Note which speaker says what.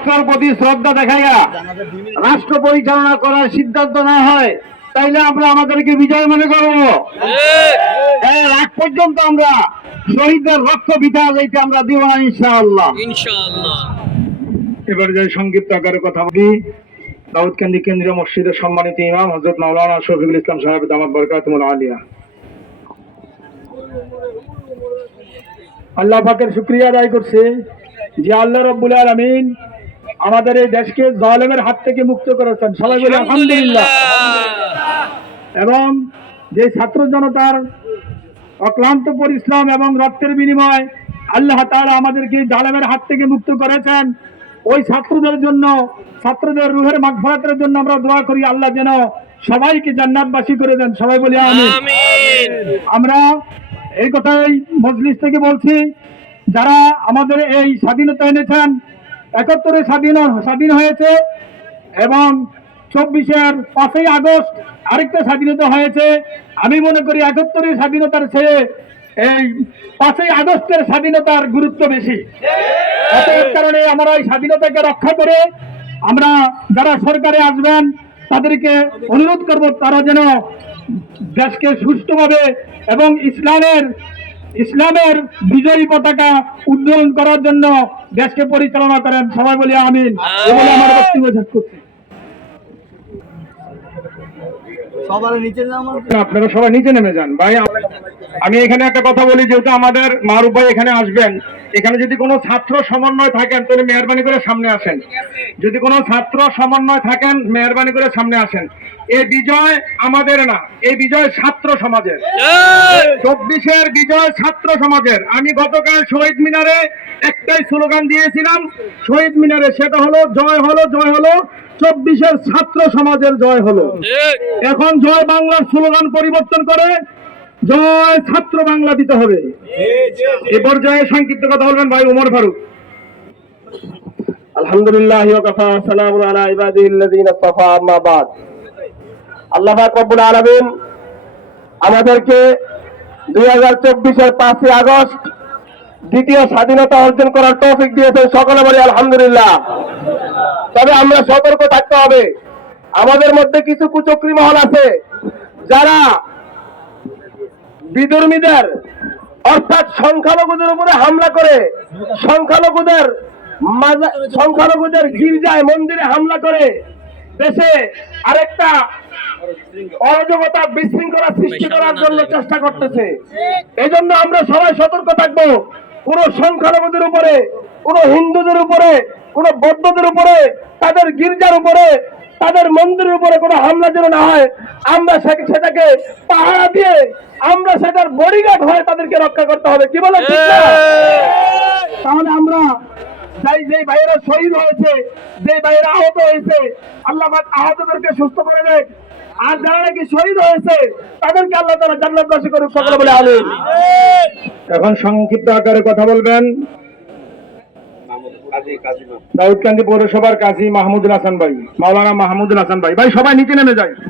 Speaker 1: রাষ্ট্রের প্রতি শ্রদ্ধা দেখাইয়া রাষ্ট্র পরিচালনা করার সিদ্ধান্ত না হয় তাইলে আমরা আমাদেরকে বিজয় মনে করব। হ্যাঁ। রাগ পর্যন্ত আমরা শহীদদের রক্ত বিধা যাইতে আমরা দিব না ইনশাআল্লাহ। এবার যে সংক্ষিপ্ত আকারে কথা বলি দাউদকান্দি কেন্দ্রীয় মসজিদের সম্মানিত ইমাম হজরত মাওলানা শফিকুল ইসলাম সাহেব দামাত বরকাতুল আলিয়া। আল্লাহ পাকের শুক্রিয়া আদায় করছে যে আল্লাহ রব্বুল আলমিন আমাদের এই দেশকে জালেমের হাত থেকে মুক্ত করেছেন। সবাই বলি আলহামদুলিল্লাহ। এবং যে ছাত্র জনতার অক্লান্ত পরিশ্রম এবং রক্তের বিনিময় আল্লাহ তাআলা আমাদেরকে জালেমের হাত থেকে মুক্ত করেছেন ওই ছাত্রদের জন্য ছাত্রদের রুহের মাগফিরাতের জন্য আমরা দোয়া করি আল্লাহ যেন সবাইকে জান্নাতবাসী করে দেন। সবাই বলি আমিন। আমরা এই কথাই মজলিস থেকে বলছি যারা আমাদের এই স্বাধীনতা এনেছেন একাত্তরে স্বাধীন স্বাধীন হয়েছে এবং চব্বিশের পাঁচই আগস্ট আরেকটা স্বাধীনতা হয়েছে। আমি মনে করি একাত্তরের স্বাধীনতার চেয়ে এই পাঁচই আগস্টের স্বাধীনতার গুরুত্ব বেশি। কারণে আমরা এই স্বাধীনতাকে রক্ষা করে আমরা যারা সরকারে আসবেন, তাদেরকে অনুরোধ করব তারা যেন দেশকে সুষ্ঠুভাবে এবং ইসলামের ইসলামের বিজয়ী পতাকা উদ্বোধন করার জন্য দেশকে পরিচালনা করেন সবাই বলি আমিন। বলে আমার বক্তব্য শেষ করছি।
Speaker 2: সবার নিচে
Speaker 1: আপনারা সবাই নিচে নেমে যান। ভাই আমি এখানে একটা কথা বলি যেহেতু আমাদের মারুফ ভাই এখানে আসবেন। এখানে যদি কোনো ছাত্র সমন্বয় থাকেন তাহলে মেহরবানি করে সামনে আসেন। যদি কোনো ছাত্র সমন্বয় থাকেন মেহরবানি করে সামনে আসেন। এই বিজয় আমাদের না এই বিজয় ছাত্র সমাজের। চব্বিশের বিজয় ছাত্র সমাজের। আমি গতকাল শহীদ মিনারে একটাই স্লোগান দিয়েছিলাম শহীদ মিনারে সেটা হলো জয় হলো জয় হলো চব্বিশের ছাত্র সমাজের জয় হলো। এখন জয় বাংলার স্লোগান পরিবর্তন করে জয় ছাত্র বাংলা দিতে হবে। এ পর্যায়ে সংক্ষিপ্ত কথা বলবেন ভাই উমর ফারুক।
Speaker 3: আলহামদুলিল্লাহ ওয়াকাফা আলা আম্মা বাদ। আল্লাহ পাক রব্বুল আলামিন আমাদেরকে 2024 এর 5 আগস্ট দ্বিতীয় স্বাধীনতা অর্জন করার তৌফিক দিয়েছেন সকলে বলি আলহামদুলিল্লাহ। তবে আমরা সতর্ক থাকতে হবে। আমাদের মধ্যে কিছু কুচক্রী মহল আছে যারা বিধর্মীদের অর্থাৎ সংখ্যালঘুদের উপরে হামলা করে সংখ্যালঘুদের সংখ্যালঘুদের গির্জায় মন্দিরে হামলা করে দেশে আরেকটা অরাজকতা বিশৃঙ্খলা সৃষ্টি করার জন্য চেষ্টা করতেছে। এই জন্য আমরা সবাই সতর্ক থাকব। কোন সংখ্যালঘুদের উপরে কোন হিন্দুদের উপরে কোন বৌদ্ধদের উপরে তাদের গির্জার উপরে তাদের মন্দিরের উপরে কোনো হামলা যেন না হয় আমরা সেটাকে পাহারা দিয়ে আমরা সেটার বডিগার্ড হয়ে তাদেরকে রক্ষা করতে হবে। কি বলেন ঠিক না? তাহলে আমরা যাই যে ভাইয়েরা শহীদ হয়েছে যে ভাইয়েরা আহত হয়েছে আল্লাহ আহতদেরকে সুস্থ করে দেয়। আর যারা নাকি শহীদ হয়েছে তাদেরকে আল্লাহ তারা জান্নাতবাসী করুক সকলে বলে আমিন।
Speaker 1: এখন সংক্ষিপ্ত আকারে কথা বলবেন। দাউদকান্দি পৌরসভার কাজী মাহমুদুল হাসান ভাই, মাওলানা মাহমুদুল হাসান ভাই। ভাই, সবাই নিচে নেমে যায়।